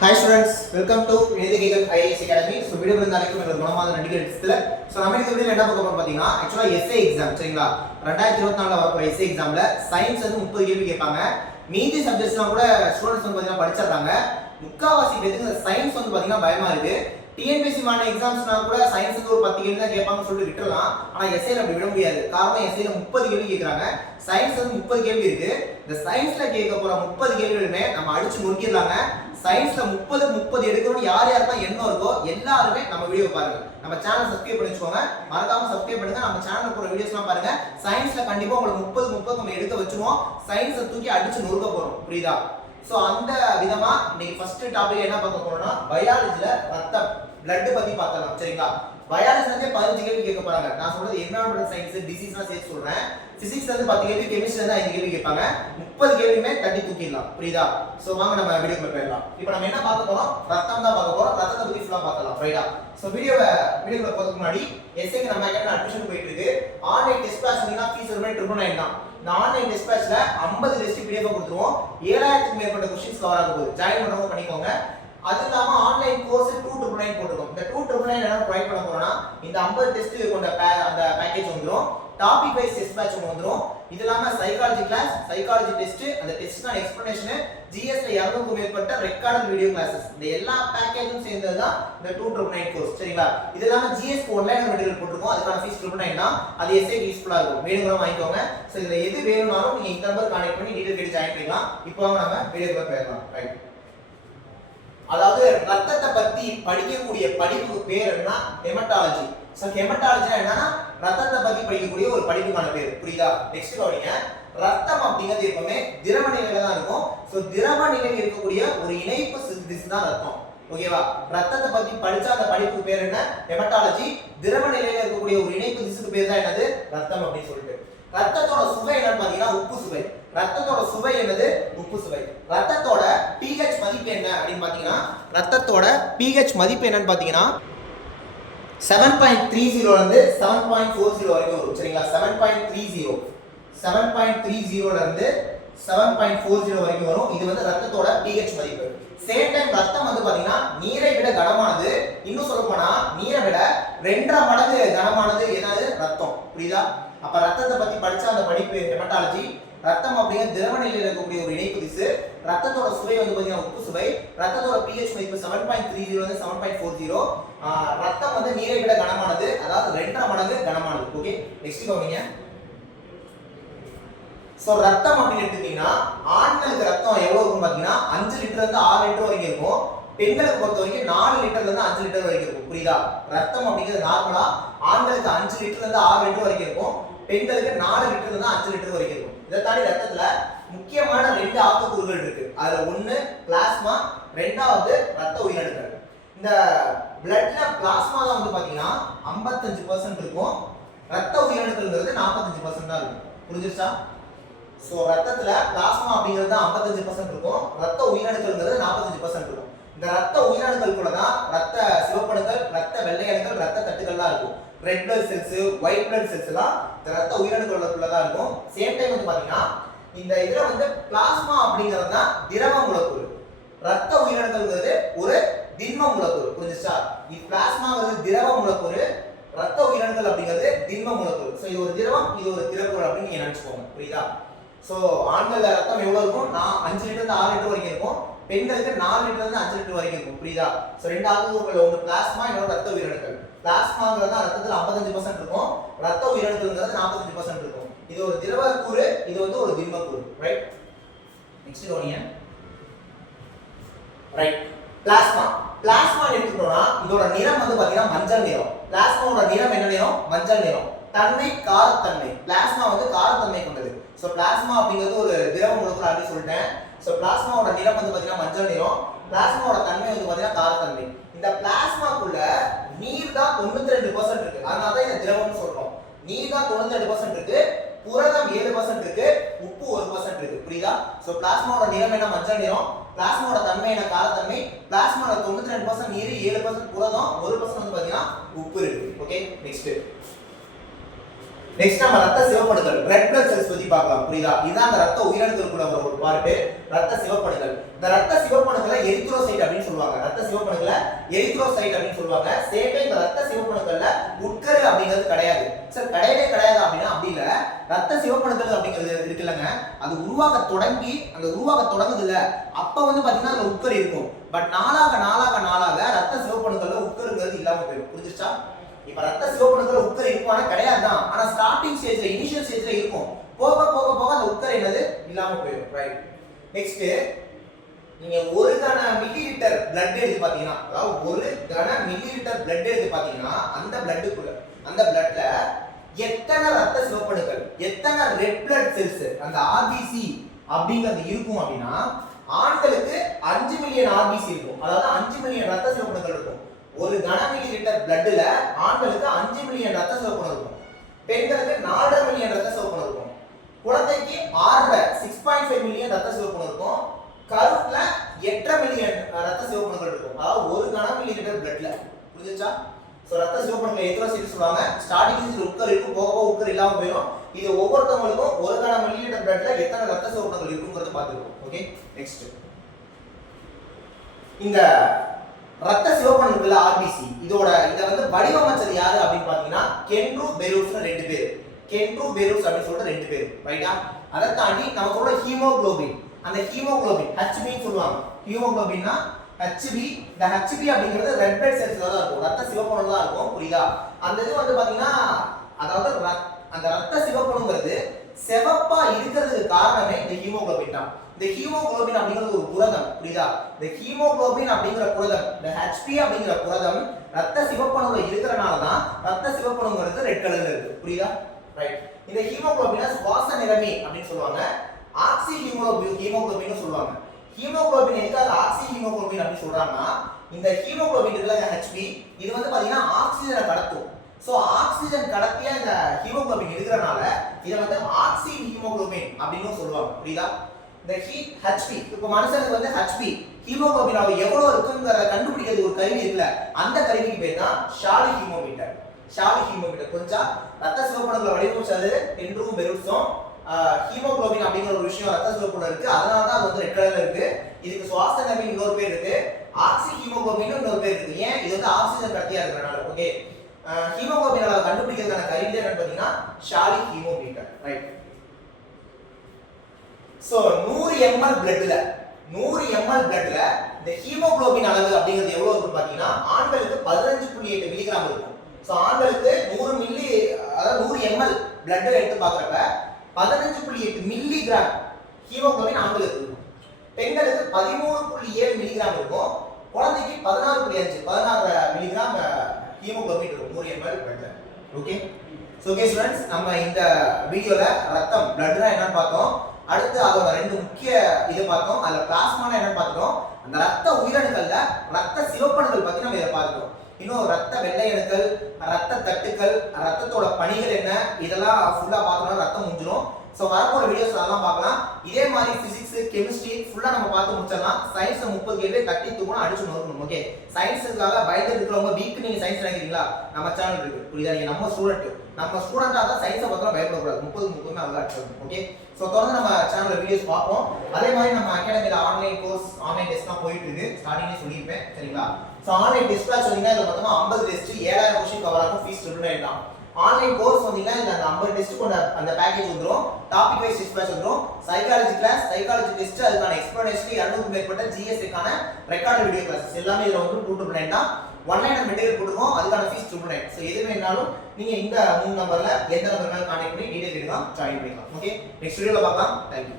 Hi students, welcome to Nidhigeegal IAS Academy. So video இருந்தாலும் எங்க குணமான நடிகர் டிஸ்ட்ல சோ நம்ம இந்த வீடியோல என்ன பார்க்க போறோம் பாத்தீங்கன்னா एक्चुअली எஸ்ஏ எக்ஸாம் சரிங்களா 2024 ல வரப்போற எஸ்ஏ எக்ஸாம்ல சயின்ஸ் வந்து 30 கேள்வி கேட்பாங்க. மீதி சப்ஜெக்ட்ஸ்லாம் கூட ஸ்டூடண்ட்ஸ் வந்து பாத்தீங்கன்னா படிச்சிருக்காங்க. முக்காவாசி பேருக்கு இந்த சயின்ஸ் வந்து பாத்தீங்கன்னா பயமா இருக்கு. டிஎன்பிஎஸ்சி மான எக்ஸாம்ஸ்னா கூட சயின்ஸ் வந்து ஒரு 10 கேள்வி தான் கேட்பாங்கன்னு சொல்லிட்டு விட்டுறலாம். ஆனா எஸ்ஏல அப்படி விட முடியாது. காரணம் எஸ்ஏல 30 கேள்வி கேக்குறாங்க. சயின்ஸ் வந்து 30 கேள்வி இருக்கு. இந்த சயின்ஸ்ல கேட்க போற 30 கேள்விகளுமே நம்ம அடிச்சு முடிக்கிடலாங்க. சயின்ஸ்ல 30 எடுக்கணும்னு யார் யாருக்கெல்லாம் எண்ணம் இருக்கோ எல்லாருமே நம்ம வீடியோ பாருங்க. நம்ம சேனல் சப்ஸ்கிரைப் பண்ணி வச்சுக்கோங்க. மறக்காம சப்ஸ்கிரைப் பண்ணுங்க. நம்ம சேனல்ல போற வீடியோஸ்லாம் பாருங்க. சயின்ஸ்ல கண்டிப்பா உங்களுக்கு 30 நம்ம எடுக்க வச்சுருவோம். சயின்ஸை தூக்கி அடிச்சு நொறுக்க போறோம். புரியுதா? சோ அந்த விதமா இன்னைக்கு ஃபர்ஸ்ட் டாபிக் என்ன பார்க்க போறோம்னா பயாலஜில ரத்தம் blood பத்தி பார்த்தலாம் சரிங்களா. பயாலஜில இருந்தே 15 கேள்வி கேட்க போறாங்க. நான் சொல்றது என்விரான்மெண்டல் சயின்ஸ் டிசீஸ்லாம் சேர்த்து சொல்றேன். பிசிக்ஸ்ல இருந்து 10 கேள்வி, கெமிஸ்ட்ரில இருந்து 5 கேள்வி கேட்பாங்க. 30 கேள்வியுமே தட்டி தூக்கிடலாம். புரியுதா? சோ வாங்க நம்ம வீடியோக்குள்ள போயிடலாம். இப்போ நம்ம என்ன பார்க்க போறோம்? ரத்தம் தான் பார்க்க போறோம். ரத்தத்தை பத்தி ஃபுல்லா பார்க்கலாம். ரைட்டா? சோ வீடியோக்குள்ள போறதுக்கு முன்னாடி எஸ்ஏக்கு நம்ம அகாடமி அட்மிஷன் போயிட்டு இருக்கு. ஆன்லைன் டெஸ்ட் பேட்ச் வந்தீங்கன்னா ஃபீஸ் ரூபாய் 999 தான். இந்த ஆன்லைன் டெஸ்ட் பேட்ச்ல 50 டெஸ்ட் பிடிஎஃப் கொடுத்துருவோம். 7000க்கு மேற்பட்ட क्वेश्चंस கவர் ஆக போகுது. ஜாயின் பண்றவங்க பண்ணிக்கோங்க. அது இல்லாம ஆன்லைன் கோர்ஸ் 2999 போட்டுருக்கோம். இந்த 2999 என்ன ப்ரொவைட் பண்ண போறோம்னா இந்த 50 டெஸ்ட் கொண்ட அந்த பேக்கேஜ் வந்துரும். டாபிக் வைஸ் டெஸ்ட் பேட்ச் வந்துரும். இது இல்லாம சைக்காலஜி கிளாஸ், சைக்காலஜி டெஸ்ட், அந்த டெஸ்ட்கான எக்ஸ்பிளனேஷன், ஜிஎஸ்ல 200க்கு மேற்பட்ட ரெக்கார்டட் வீடியோ கிளாसेस இந்த எல்லா பேக்கேஜும் சேர்ந்தது தான் இந்த 2999 கோர்ஸ் சரிங்களா. இது இல்லாம ஜிஎஸ் ஆன்லைன் மெட்டீரியல் போட்டுருக்கோம். அதுக்கான ஃபீஸ் 999 தான். அது எஸ்ஏ யூஸ்ஃபுல்லா இருக்கும். வேணும்னா வாங்கிக்கோங்க. சோ இதுல எது வேணும்னாலும் நீங்க இந்த நம்பர் கான்டாக்ட் பண்ணி டீடைல் கேட்டு ஜாயின் பண்ணிக்கலாம். இப்போ நம்ம வீடியோக்குள்ள போயிடலாம். ரைட். அதாவது ரத்தத்தை பத்தி படிக்கக்கூடிய படிப்புக்கு பேர் என்ன? ஹெமடாலஜி. சோ ஹெமடாலஜினா என்னன்னா ரத்தத்தை பத்தி படிக்கக்கூடிய ஒரு படிப்புக்கான பேர். புரியுதா? நெக்ஸ்ட் கவனிங்க. ரத்தம் அப்படிங்கிறது எப்பவுமே திரவ நிலையில தான் இருக்கும். சோ திரவ நிலையில் இருக்கக்கூடிய ஒரு இணைப்பு திசு தான் ரத்தம். ஓகேவா? ரத்தத்தை பத்தி படிச்சா அந்த படிப்புக்கு பேர் என்ன? ஹெமடாலஜி. திரவ நிலையில இருக்கக்கூடிய ஒரு இணைப்பு திசுக்கு பேர் தான் என்னது? ரத்தம் அப்படின்னு சொல்லிட்டு. ரத்தத்தோட சுவை என்னன்னு பாத்தீங்கன்னா உப்பு சுவை. ரத்தத்தோட சுவை என்னது? உப்பு சுவை. ரத்தத்தோட pH மதிப்பு என்ன அப்படின்னு பாத்தீங்கன்னா ரத்தத்தோட pH மதிப்பு என்னன்னு பாத்தீங்கன்னா 7.30 ல இருந்து 7.40 வரைக்கும் வரும் சரிங்களா. 7.30 ல இருந்து 7.40 வரைக்கும் வரும். இது வந்து ரத்தத்தோட pH மதிப்பு. சேம் டைம் ரத்தம் வந்து பாத்தீங்கன்னா நீரை விட கனமானது. இன்னும் சொல்ல போனா நீரை விட 2.5 மடங்கு கனமானது என்னது? ரத்தம். புரியுதா? அப்ப ரத்தத்தை பத்தி படிச்சா அந்த படிப்பு ஹெமடாலஜி. ரத்தம் அப்படிங்கிற திரவ நிலையில் இருக்கக்கூடிய ஒரு இணைப்பு திசு. ரத்தத்தோட சுவை வந்து பாத்தீங்கன்னா உப்பு சுவை. ரத்தத்தோட pH மதிப்பு 7.30 ல இருந்து 7.40. ரத்தம் வந்து நீரை விட கனமானது, அதாவது 2.5 மடங்கு கனமானது. ஓகே, நெக்ஸ்ட் கவனிங்க. சோ ரத்தம் அப்படின்னு எடுத்துட்டீங்கன்னா ஆண்களுக்கு ரத்தம் எவ்வளவு இருக்கும் பாத்தீங்கன்னா 5 லிட்டர்ல இருந்து 6 லிட்டர் வரைக்கும் இருக்கும். பெண்களுக்கு பொறுத்த வரைக்கும் 4 லிட்டர்ல இருந்து 5 லிட்டர் வரைக்கும் இருக்கும். புரியுதா? ரத்தம் அப்படிங்கிறது நார்மலா ஆண்களுக்கு 5 லிட்டர்ல இருந்து 6 லிட்டர் வரைக்கும் இருக்கும். பெண்களுக்கு 4 லிட்டர்ல இருந்து 5 லிட்டர் வரைக்கும் இருக்கும். இதை தாண்டி ரத்தத்துல முக்கியமான 2 ஆக்கக்கூறுகள் இருக்கு. அதுல ஒன்னு பிளாஸ்மா, ரெண்டாவது ரத்த உயிரணுக்கள். இந்த பிளட்ல பிளாஸ்மா தான் வந்து பாத்தீங்கன்னா 55% இருக்கும். ரத்த உயிரணுக்கள்ங்கிறது 45% தான் இருக்கும். புரிஞ்சுச்சா? சோ ரத்தத்துல பிளாஸ்மா அப்படிங்கிறது தான் 55% இருக்கும். ரத்த உயிரணுக்கள்ங்கிறது 45% இருக்கும். இந்த ரத்த உயிரணுக்களுக்குள்ள தான் ரத்த சிவப்பணுக்கள், ரத்த வெள்ளை அணுக்கள், ரத்த தட்டுகள்லாம் இருக்கும். Red blood cells, white blood cells எல்லாம் இந்த ரத்த உயிரணுக்களுக்குள்ள தான் இருக்கும். சேம் டைம் வந்து பாத்தீங்கன்னா இந்த இதுல வந்து பிளாஸ்மா அப்படிங்கிறது தான் திரவ மூலக்கூறு. ரத்த உயிரணுக்கள்ங்கிறது ஒரு திண்ம மூலக்கூறு. புரிஞ்சுச்சா? பிளாஸ்மாங்கிறது திரவ மூலக்கூறு, ரத்த உயிரணுக்கள் அப்படிங்கிறது திண்ம மூலக்கூறு. சோ இது ஒரு திரவம், இது ஒரு திரவப்பொருள் அப்படின்னு நீங்க நினைச்சுக்கோங்க. புரியுதா? சோ ஆண்கள ரத்தம் எவ்வளவு இருக்கும்? 5 லிட்டர் இருந்து 6 லிட்டர் வரைக்கும் இருக்கும். பெண்களுக்கு 4 லிட்டர் இருந்து 5 லிட்டர் வரைக்கும் இருக்கும். புரியுதா? சோ ரெண்டு ஆக்கக்கூறுகள், ஒன்னு பிளாஸ்மா, இன்னொரு ரத்த உயிரணுக்கள். பிளாஸ்மாங்கிறது ரத்தத்துல 55% இருக்கும். ரத்த உயிரணுக்கள்ங்கிறது 45% இருக்கும். இது ஒரு திரவ கூறு, இது வந்து ஒரு திண்ம கூறு. ரைட்? நெக்ஸ்ட் கவனிங்க. ரைட். பிளாஸ்மா எடுத்துட்டோம்னா இதோட நிறம் வந்து பாத்தீங்கன்னா மஞ்சள் நிறம். பிளாஸ்மாவோட நிறம் என்ன நிறம்? மஞ்சள் நிறம். தன்மை காரத்தன்மை. பிளாஸ்மா வந்து காரத்தன்மை கொண்டது. சோ பிளாஸ்மா அப்படிங்கிறது ஒரு திரவ மூலக்கூறு அப்படி சொல்லிட்டேன். சோ பிளாஸ்மாவோட நிறம் வந்து பாத்தீங்கன்னா மஞ்சள் நிறம். பிளாஸ்மாவோட தன்மை வந்து பாத்தீங்கன்னா காரத்தன்மை. இந்த பிளாஸ்மாக்குள்ள நீர் தான் 92% இருக்கு. அதனால தான் இந்த திரவம்னு சொல்றோம். நீர் தான் 92% இருக்கு. புரதம் 7% இருக்கு. உப்பு 1% இருக்கு. புரியுதா? சோ பிளாஸ்மாவோட நிறம் என்ன? மஞ்சள் நிறம். பிளாஸ்மாவோட தன்மை என்ன? காரத்தன்மை. பிளாஸ்மால 92% நீர், 7% புரதம், 1% வந்து பாத்தீங்கன்னா உப்பு இருக்கு. ஓகே, நெக்ஸ்ட் நெக்ஸ்ட் நம்ம ரத்த சிவப்பணுக்கள் ரெட் பிளட் செல்ஸ் பத்தி பார்க்கலாம். புரியுதா? இதுதான் அந்த ரத்த உயிரணுக்களுக்குள்ள வர ஒரு பார்ட் ரத்த சிவப்பணுக்கள். இந்த ரத்த சிவப்பணுக்களை எரித்ரோசைட் அப்படின்னு சொல்லுவாங்க. ரத்த சிவப்பணுக்களை எரித்ரோசைட் அப்படின்னு சொல்லுவாங்க. சேமே இந்த ரத்த சிவப்பணுக்கள்ல உட்கரு அப்படிங்கிறது கிடையாது. சார் கிடையவே கிடையாது அப்படின்னா அப்படி இல்ல. ரத்த சிவப்பணுக்கள் அப்படிங்கிறது இருக்குல்லங்க, அது உருவாக தொடங்குது இல்ல, அப்ப வந்து பாத்தீங்கன்னா அதுல உட்கரு இருக்கும். பட் நாளாக ரத்த சிவப்பணுக்கள்ல உட்கருங்கிறது இல்லாம போயிடும். புரிஞ்சுச்சா? இப்ப ரத்த சிவப்பணுக்கள் உட்கரு இருக்கும், ஆனா கிடையாது தான். ஆனா ஸ்டார்டிங் ஸ்டேஜ்ல இனிஷியல் ஸ்டேஜ்ல இருக்கும். போக போக போக அந்த உட்கரு என்னது இல்லாம போயிடும். ரைட். நெக்ஸ்ட் நீங்க 1 கன மில்லிலிட்டர் பிளட் எடுத்து பாத்தீங்கன்னா, அதாவது 1 கன மில்லிலிட்டர் பிளட் எடுத்து பாத்தீங்கன்னா அந்த பிளட்ல எத்தனை ரத்த சிவப்பணுக்கள், எத்தனை ரெட் பிளட் செல்ஸ், அந்த ஆர்பிசி அப்படிங்கிறது இருக்கும் அப்படின்னா ஆண்களுக்கு 5 மில்லியன் ஆர்பிசி இருக்கும். அதாவது 5 மில்லியன் ரத்த சிவப்பணுக்கள் இருக்கும். 1 கன மில்லிலிட்டர் பிளட்ல ஆண்களுக்கு 5 மில்லியன் ரத்த சிவப்பணு இருக்கும். பெண்களுக்கு 4.5 மில்லியன் ரத்த சிவப்பணு இருக்கும். குழந்தைக்கு 6.5 மில்லியன் ரத்த சிவப்பணு இருக்கும். கருவுல 8.5 மில்லியன் ரத்த சிவப்பணுக்கள் இருக்கும். அதாவது 1 கன மில்லிலிட்டர் பிளட்ல. புரிஞ்சுச்சா? சோ ரத்த சிவப்பணுக்கள் எரித்ரோசைட் சொல்லுவாங்க. ஸ்டார்டிங் ஸ்டேஜ்ல உட்கரு இருக்கும், போக போக உட்கரு இல்லாம போயிடும். இது ஒவ்வொருத்தவங்களுக்கும் 1 கன மில்லிலிட்டர் பிளட்ல எத்தனை ரத்த சிவப்பணுக்கள் இருக்குங்கிறது பார்த்துருக்கோம். ஓகே, நெக்ஸ்ட் இந்த ரத்த சிவப்பணுக்கள் ஆர்பிசி இத வந்து வடிவமைச்சது யாரு அப்படின்னு பாத்தீங்கன்னா கென்ட்ரு பெரூஸ்னு 2 பேர். கென்ட்ரு பெரூஸ் அப்படின்னு சொல்லிட்டு 2 பேர். ரைட்டா? அதை தாண்டி நம்ம சொல்ற ஹீமோகுளோபின், அந்த ஹீமோகுளோபின் HB ன்னு சொல்லுவாங்க. ஹீமோகுளோபின்னா HB, இந்த HB அப்படிங்கிறது ரெட் பிளட் செல்ஸ்ல தான் இருக்கும், ரத்த சிவப்பணுல தான் இருக்கும். புரியுதா? அந்த இது வந்து பாத்தீங்கன்னா அதாவது அந்த ரத்த சிவப்பணுங்கிறது சிவப்பா இருக்கிறதுக்கு காரணமே இந்த ஹீமோகுளோபின் தான். இந்த ஹீமோகுளோபின் அப்படிங்கிறது ஒரு புரதம். புரியுதா? இந்த ஹீமோகுளோபின் அப்படிங்கிற புரதம், இந்த HB அப்படிங்கிற புரதம் ரத்த சிவப்பணுல இருக்கறனால தான் ரத்த சிவப்பணுங்கிறது ரெட் கலர்ல இருக்கு. புரியுதா? ரைட். இந்த ஹீமோகுளோபினை சுவாச நிறமி அப்படின்னு சொல்லுவாங்க. ஆக்சி ஹீமோகுளோபின் சொல்லுவாங்க. ஹீமோகுளோபின் எதுக்காக ஆக்சி ஹீமோகுளோபின் அப்படி சொல்றாங்கன்னா, இந்த ஹீமோகுளோபின் இருக்குல்ல HB, இது வந்து பாத்தீங்கன்னா ஆக்சிஜனை கடத்தும். சோ ஆக்சிஜன் கடத்திய இந்த ஹீமோகுளோபின் இருக்கறனால இத வந்து ஆக்சி ஹீமோகுளோபின் அப்படினு சொல்லுவாங்க. புரியுதா? இந்த HB, இப்போ மனுஷனுக்கு வந்து HB ஹீமோகுளோபின் அளவு எவ்வளவு இருக்குங்கறத கண்டுபிடிக்கிறது ஒரு கருவி இருக்குல்ல, அந்த கருவிக்கு பேர் தான் ஷாலி ஹீமோமீட்டர். ஷாலி ஹீமோமீட்டர் கொஞ்சம் ரத்த சிவப்பணுக்களை வடிவமைச்சது கென்ட்ரு பெரூஸும். ஹீமோகுளோபின் அப்படிங்கிற ஒரு விஷயம் ரத்த சிவப்பணுல இருக்கு, அதனால தான் அது வந்து ரெட் கலர்ல இருக்கு. இதுக்கு சுவாச நிறமி இன்னொரு பேர் இருக்கு, ஆக்சி ஹீமோகுளோபின் இன்னொரு பேர் இருக்கு. ஏன்? இது வந்து ஆக்சிஜன் கடத்தியா இருக்கறனால. ஓகே, ஹீமோகுளோபின் அளவை கண்டுபிடிக்கிறதுக்கான கருவி என்னன்னு பாத்தீங்கன்னா ஷாலி ஹீமோமீட்டர். ரைட். சோ 100 ml பிளட்ல இந்த ஹீமோகுளோபின் அளவு அப்படிங்கிறது எவ்வளவு இருக்குன்னு பாத்தீங்கன்னா ஆண்களுக்கு 15.8 மில்லிகிராம் இருக்கும். சோ ஆண்களுக்கு 100 மில்லி, அதாவது 100 ml பிளட் எடுத்து பார்க்கறப்ப 15.8 மில்லிகிராம் ஹீமோகுளோபின் ஆண்களுக்கு இருக்கும். பெண்களுக்கு 13.7 மில்லிகிராம் இருக்கும். குழந்தைக்கு 16 மில்லிகிராம் ஹீமோகுளோபின் இருக்கும் 100 ml பிளட்ல. ஓகே, சோ ஓகே ஸ்டூடண்ட்ஸ், நம்ம இந்த வீடியோல ரத்தம் பிளட்னா என்னன்னு பார்த்தோம். அடுத்து அதோட 2 முக்கிய இதை பார்த்தோம். அதுல பிளாஸ்மானா என்னன்னு பார்த்தோம். அந்த ரத்த உயிரணுக்கள்ல ரத்த சிவப்பணுக்கள் பத்தி நம்ம இதை பார்த்தோம். இன்னும் ரத்த வெள்ளை அணுக்கள், ரத்த தட்டுக்கள், ரத்தத்தோட பணிகள் என்ன, இதெல்லாம் ஃபுல்லா பார்த்தோம்னா ரத்தம் முடிஞ்சிடும். சோ வரப்போற வீடியோஸ் அதெல்லாம் பார்க்கலாம். இதே மாதிரி பிசிக்ஸ், கெமிஸ்ட்ரி ஃபுல்லா நம்ம பார்த்து முடிச்சலாம். சயின்ஸ் 30 கேள்வி கட்டி தூக்கணும், அடிச்சு நோக்கணும். ஓகே, சயின்ஸ்க்காக பயந்து இருக்கிறவங்க வீக் நீங்க சயின்ஸ் நினைக்கிறீங்களா, நம்ம சேனல் இருக்கு. புரியுதா? நீங்க நம்ம ஸ்டூடெண்டா தான் சயின்ஸை பத்தி பயப்படக்கூடாது. 30 நல்லா அடிச்சிடணும். ஓகே, சோ தொடர்ந்து நம்ம சேனல்ல வீடியோஸ் பார்ப்போம். அதே மாதிரி நம்ம அகாடமில ஆன்லைன் கோர்ஸ், ஆன்லைன் டெஸ்ட்லாம் போயிட்டு இருக்கு. ஸ்டார்டிங்ல சொல்லியிருப்பேன், சரிங்களா? சோ ஆன்லைன் டெஸ்ட் பேட்ச் வந்தீங்கன்னா இதுல மொத்தமா 50 டெஸ்ட், 7000 क्वेश्चन கவர் ஆகும். ஃபீஸ் 29 தான். ஆன்லைன் கோர்ஸ் வந்தீங்கன்னா இந்த 50 டெஸ்ட் கொண்ட அந்த பேக்கேஜ் வந்துரும். டாபிக் வைஸ் டெஸ்ட் பேட்ச் வந்துரும். சைக்காலஜி கிளாஸ், சைக்காலஜி டெஸ்ட், அதுக்கான எக்ஸ்பிளனேஷன், 200 மேற்பட்ட ஜிஎஸ் க்கான ரெக்கார்டட் வீடியோ கிளாसेस எல்லாமே இதுல வந்து 229 தான். ஒன்லைன் மெட்டீரியல் போட்டுருவோம், அதுக்கான ஃபீஸ் 229. சோ எது வேணாலும் நீங்க இந்த 3 நம்பர்ல எந்த நம்பர் வேணாலும் கான்டாக்ட் பண்ணி டீடைல் எடுக்கலாம், ஜாயின் பண்ணிக்கலாம். ஓகே, நெக்ஸ்ட் வீடியோல பார்க்கலாம். Thank you.